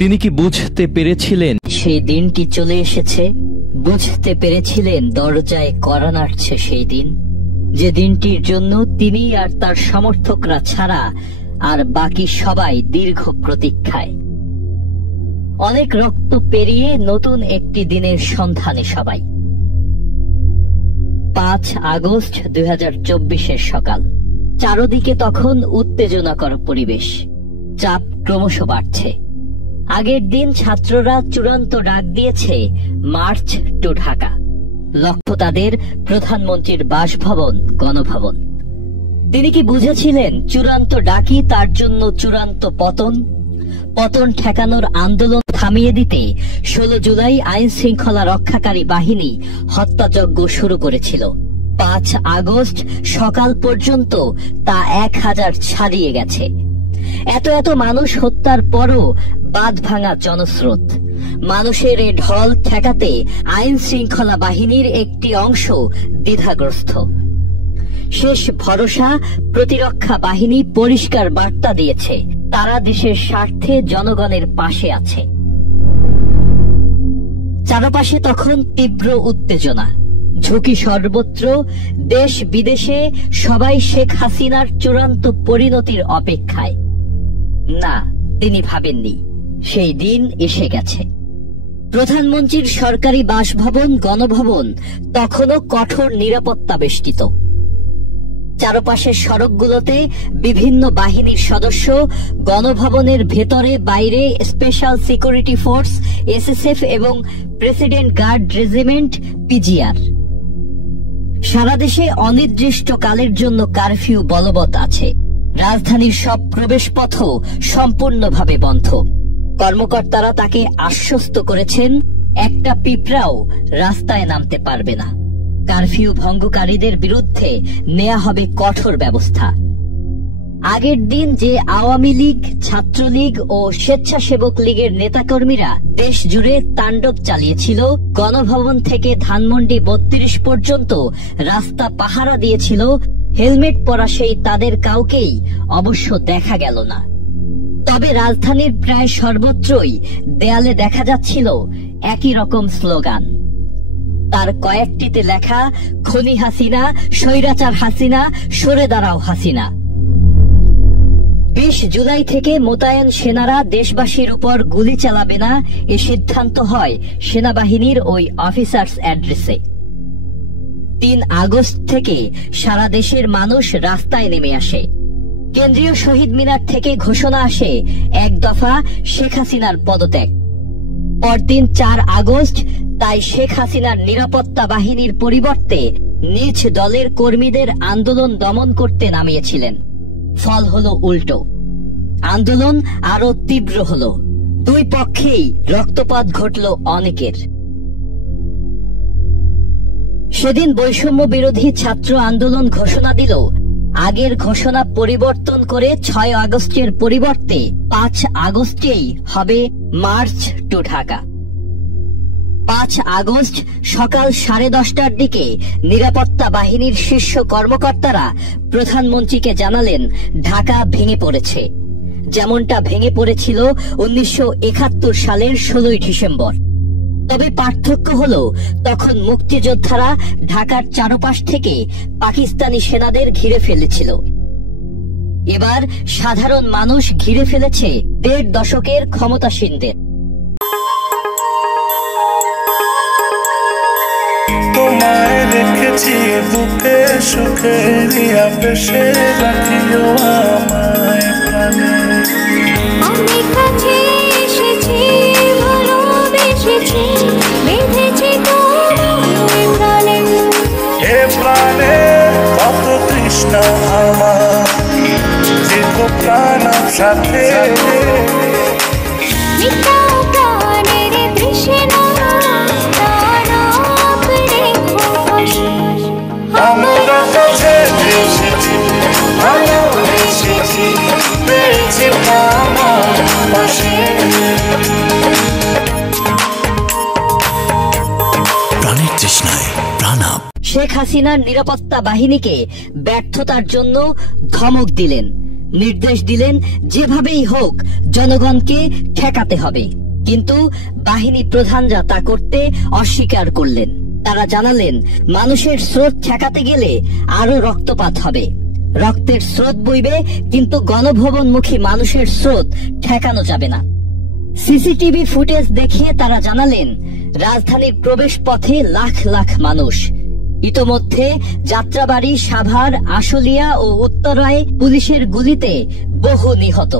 তিনি কি বুঝতে পেরেছিলেন সেই দিনটি চলে এসেছে? বুঝতে পেরেছিলেন দরজায় কড়া নাড়ছে সেই দিন, যে দিনটির জন্য তিনি আর তার সমর্থকরা ছাড়া আর বাকি সবাই দীর্ঘ প্রতীক্ষায়। অনেক রক্ত পেরিয়ে নতুন একটি দিনের সন্ধানে সবাই। 5 আগস্ট 2024 সকাল। চারদিকে তখন উত্তেজনাকর পরিবেশ, চাপ ক্রমশ বাড়ছে। আগের দিন ছাত্ররা চূড়ান্ত ডাক দিয়েছে মার্চ টু ঢাকা। লক্ষ্য তাদের প্রধানমন্ত্রীর বাসভবন, গণভবন। তিনি কি বুঝেছিলেন চূড়ান্ত ডাকি তার জন্য চূড়ান্ত পতন? পতন ঠেকানোর আন্দোলন থামিয়ে দিতে 16 জুলাই আইন শৃঙ্খলা রক্ষাকারী বাহিনী হত্যাযজ্ঞ শুরু করেছিল। 5 আগস্ট সকাল পর্যন্ত তা 1000 ছাড়িয়ে গেছে। এত মানুষ হত্যার পরও বাঁধ ভাঙা জনস্রোত। মানুষের এ ঢল ঠেকাতে আইন শৃঙ্খলা বাহিনীর একটি অংশ দ্বিধাগ্রস্ত। শেষ ভরসা প্রতিরক্ষা বাহিনী পরিষ্কার বার্তা দিয়েছে, তারা দেশের স্বার্থে জনগণের পাশে আছে। চারপাশে তখন তীব্র উত্তেজনা, ঝুঁকি সর্বত্র। দেশ বিদেশে সবাই শেখ হাসিনার চূড়ান্ত পরিণতির অপেক্ষায়। না, তিনি ভাবেননি সেই দিন এসে গেছে। প্রধানমন্ত্রীর সরকারি বাসভবন, গণভবন তখনও কঠোর নিরাপত্তা বেষ্টিত। চারপাশের সড়কগুলোতে বিভিন্ন বাহিনীর সদস্য, গণভবনের ভেতরে বাইরে স্পেশাল সিকিউরিটি ফোর্স, এসএসএফ এবং প্রেসিডেন্ট গার্ড রেজিমেন্ট, পিজিআর। সারা দেশে অনির্দিষ্টকালের জন্য কারফিউ বলবৎ আছে। রাজধানীর সব প্রবেশপথও সম্পূর্ণভাবে বন্ধ। কর্মকর্তারা তাকে আশ্বস্ত করেছেন একটা পিঁপড়াও রাস্তায় নামতে পারবে না। কারফিউ ভঙ্গকারীদের বিরুদ্ধে নেওয়া হবে কঠোর ব্যবস্থা। আগের দিন যে আওয়ামী লীগ, ছাত্রলীগ ও স্বেচ্ছাসেবক লীগের নেতাকর্মীরা দেশ জুড়ে তাণ্ডব চালিয়েছিল, গণভবন থেকে ধানমন্ডি 32 পর্যন্ত রাস্তা পাহারা দিয়েছিল, হেলমেট পরা সেই তাদের কাউকেই অবশ্য দেখা গেল না। তবে রাজধানীর প্রায় সর্বত্রই দেয়ালে দেখা যাচ্ছিল একই রকম স্লোগান। তার কয়েকটিতে লেখা, খনি হাসিনা, স্বৈরাচার হাসিনা, সরে দাঁড়াও হাসিনা। 20 জুলাই থেকে মোতায়েন সেনারা দেশবাসীর উপর গুলি চালাবে না, এ সিদ্ধান্ত হয় সেনাবাহিনীর ওই অফিসার্স অ্যাড্রেসে। 3 আগস্ট থেকে সারা দেশের মানুষ রাস্তায় নেমে আসে। কেন্দ্রীয় শহীদ মিনার থেকে ঘোষণা আসে 1 দফা শেখ হাসিনার পদত্যাগ। পরদিন 4 আগস্ট তাই শেখ হাসিনার নিরাপত্তা বাহিনীর পরিবর্তে নিজ দলের কর্মীদের আন্দোলন দমন করতে নামিয়েছিলেন। ফল হলো উল্টো। আন্দোলন আরো তীব্র হলো। দুই পক্ষেই রক্তপাত ঘটল অনেকের। সেদিন বৈষম্য বিরোধী ছাত্র আন্দোলন ঘোষণা দিল, আগের ঘোষণা পরিবর্তন করে 6 আগস্টের পরিবর্তে 5 আগস্টেই হবে মার্চ টু ঢাকা। 5 আগস্ট সকাল 10:30টার দিকে নিরাপত্তা বাহিনীর শীর্ষ কর্মকর্তারা প্রধানমন্ত্রীকে জানালেন ঢাকা ভেঙে পড়েছে, যেমনটা ভেঙে পড়েছিল 1971 সালের 16 ডিসেম্বর। তবে পার্থক্য হলো তখন মুক্তিযোদ্ধারা ঢাকার চারপাশ থেকে পাকিস্তানি সেনাদের ঘিরে ফেলেছিল। এবার সাধারণ মানুষ ঘিরে ফেলেছে 1.5 দশকের ক্ষমতাসীনদের। তোমায় রেখেছি বুকে সুখে, রিয়া বেশে রাখিও আমায় প্রাণে। আমি কাছে এসেছি, ভালোবেসেছি, বেঁধেছি তোমায় প্রাণে। এ প্রাণে কত তৃষ্ণা আমার, দেখো প্রাণ সাথে। আমরা কাছে এসেছি, ভালোবেসেছি, পেয়েছি আমার পাশে। প্রাণের তৃষ্ণায় প্রাণাপ। শেখ হাসিনার নিরাপত্তা বাহিনীকে ব্যর্থতার জন্য ধমক দিলেন, নির্দেশ দিলেন যেভাবেই হোক জনগণকে ঠেকাতে হবে, কিন্তু বাহিনী প্রধানরা তা করতে অস্বীকার করলেন। তারা জানালেন মানুষের স্রোত ঠেকাতে গেলে আরো রক্তপাত হবে, রক্তের স্রোত বইবে, কিন্তু গণভবনমুখী মানুষের স্রোত ঠেকানো যাবে না। সিসিটিভি ফুটেজ দেখিয়ে তারা জানালেন রাজধানীর প্রবেশ পথে লাখ লাখ মানুষ। ইতোমধ্যে যাত্রাবাড়ি, সাভার, আশুলিয়া ও উত্তরায় পুলিশের গুলিতে বহু নিহত।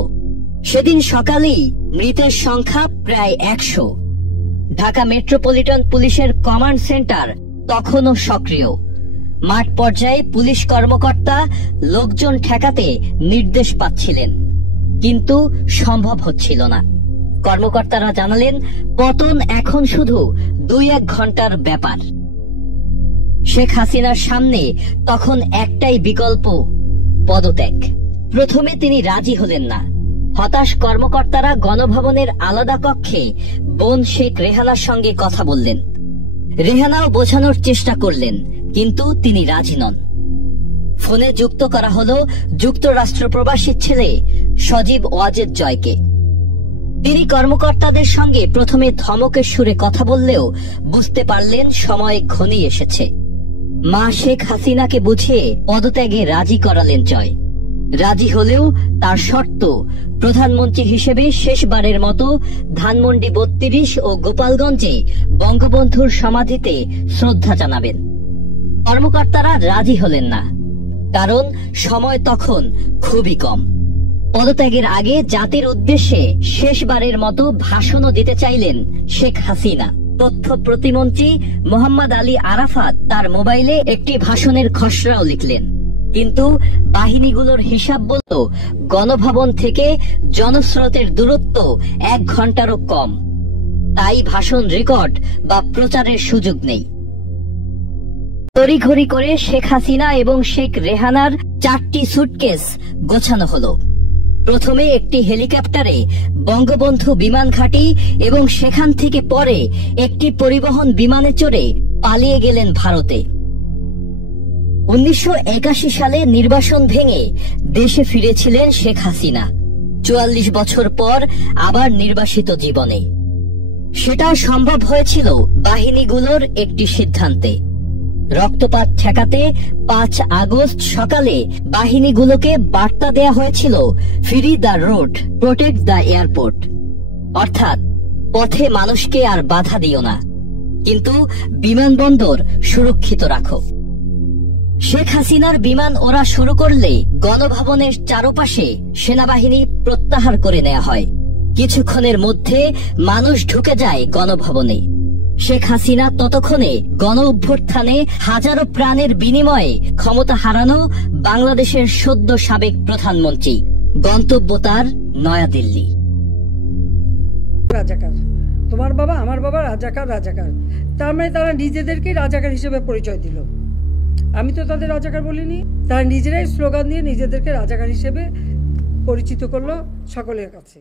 সেদিন সকালেই মৃতের সংখ্যা প্রায় 100। ঢাকা মেট্রোপলিটন পুলিশের কমান্ড সেন্টার তখনও সক্রিয়। মাঠ পর্যায়ে পুলিশ কর্মকর্তা লোকজন ঠেকাতে নির্দেশ পাচ্ছিলেন, কিন্তু সম্ভব হচ্ছিল না। কর্মকর্তারা জানালেন পতন এখন শুধু 2-1 ঘন্টার ব্যাপার। শেখ হাসিনার সামনে তখন একটাই বিকল্প, পদত্যাগ। প্রথমে তিনি রাজি হলেন না। হতাশ কর্মকর্তারা গণভবনের আলাদা কক্ষে বোন শেখ রেহানার সঙ্গে কথা বললেন। রেহানাও বোঝানোর চেষ্টা করলেন, কিন্তু তিনি রাজি নন। ফোনে যুক্ত করা হলো যুক্তরাষ্ট্র প্রবাসী ছেলে সজীব ওয়াজেদ জয়কে। তিনি কর্মকর্তাদের সঙ্গে প্রথমে ধমকের সুরে কথা বললেও বুঝতে পারলেন সময় ঘনিয়ে এসেছে। মা শেখ হাসিনাকে বুঝিয়ে পদত্যাগে রাজি করালেন জয়। রাজি হলেও তার শর্ত, প্রধানমন্ত্রী হিসেবে শেষবারের মতো ধানমন্ডি 32 ও গোপালগঞ্জে বঙ্গবন্ধুর সমাধিতে শ্রদ্ধা জানাবেন। কর্মকর্তারা রাজি হলেন না, কারণ সময় তখন খুবই কম। পদত্যাগের আগে জাতির উদ্দেশ্যে শেষবারের মতো ভাষণও দিতে চাইলেন শেখ হাসিনা। তথ্য প্রতিমন্ত্রী মোহাম্মদ আলী আরাফাত তার মোবাইলে একটি ভাষণের খসড়াও লিখলেন, কিন্তু বাহিনীগুলোর হিসাব বলল গণভবন থেকে জনস্রোতের দূরত্ব 1 ঘন্টারও কম, তাই ভাষণ রেকর্ড বা প্রচারের সুযোগ নেই। তড়িঘড়ি করে শেখ হাসিনা এবং শেখ রেহানার 4টি সুটকেস গোছানো হলো। প্রথমে একটি হেলিকপ্টারে বঙ্গবন্ধু বিমান ঘাঁটি এবং সেখান থেকে পরে একটি পরিবহন বিমানে চড়ে পালিয়ে গেলেন ভারতে। 1981 সালে নির্বাসন ভেঙে দেশে ফিরেছিলেন শেখ হাসিনা, 44 বছর পর আবার নির্বাসিত জীবনে। সেটা সম্ভব হয়েছিল বাহিনীগুলোর একটি সিদ্ধান্তে। রক্তপাত ঠেকাতে 5 আগস্ট সকালে বাহিনীগুলোকে বার্তা দেয়া হয়েছিল, free the road, protect the airport, অর্থাৎ পথে মানুষকে আর বাধা দিও না, কিন্তু বিমানবন্দর সুরক্ষিত রাখো। শেখ হাসিনার বিমান ওড়া শুরু করলে গণভবনের চারপাশে সেনাবাহিনী প্রত্যাহার করে নেওয়া হয়। কিছুক্ষণের মধ্যে মানুষ ঢুকে যায় গণভবনে। শেখ হাসিনা ততক্ষণে গণ অভ্যুত্থানে হাজারো প্রাণের বিনিময়ে ক্ষমতা হারানো বাংলাদেশের সদ্য সাবেক প্রধানমন্ত্রী। গন্তব্য তার নয়াদিল্লি। রাজাকার, তোমার বাবা আমার বাবা রাজাকার, তার মানে তারা নিজেদেরকে রাজাকার হিসেবে পরিচয় দিল। আমি তো তাদের রাজাকার বলিনি, তারা নিজেরাই স্লোগান দিয়ে নিজেদেরকে রাজাকার হিসেবে পরিচিত করলো সকলের কাছে।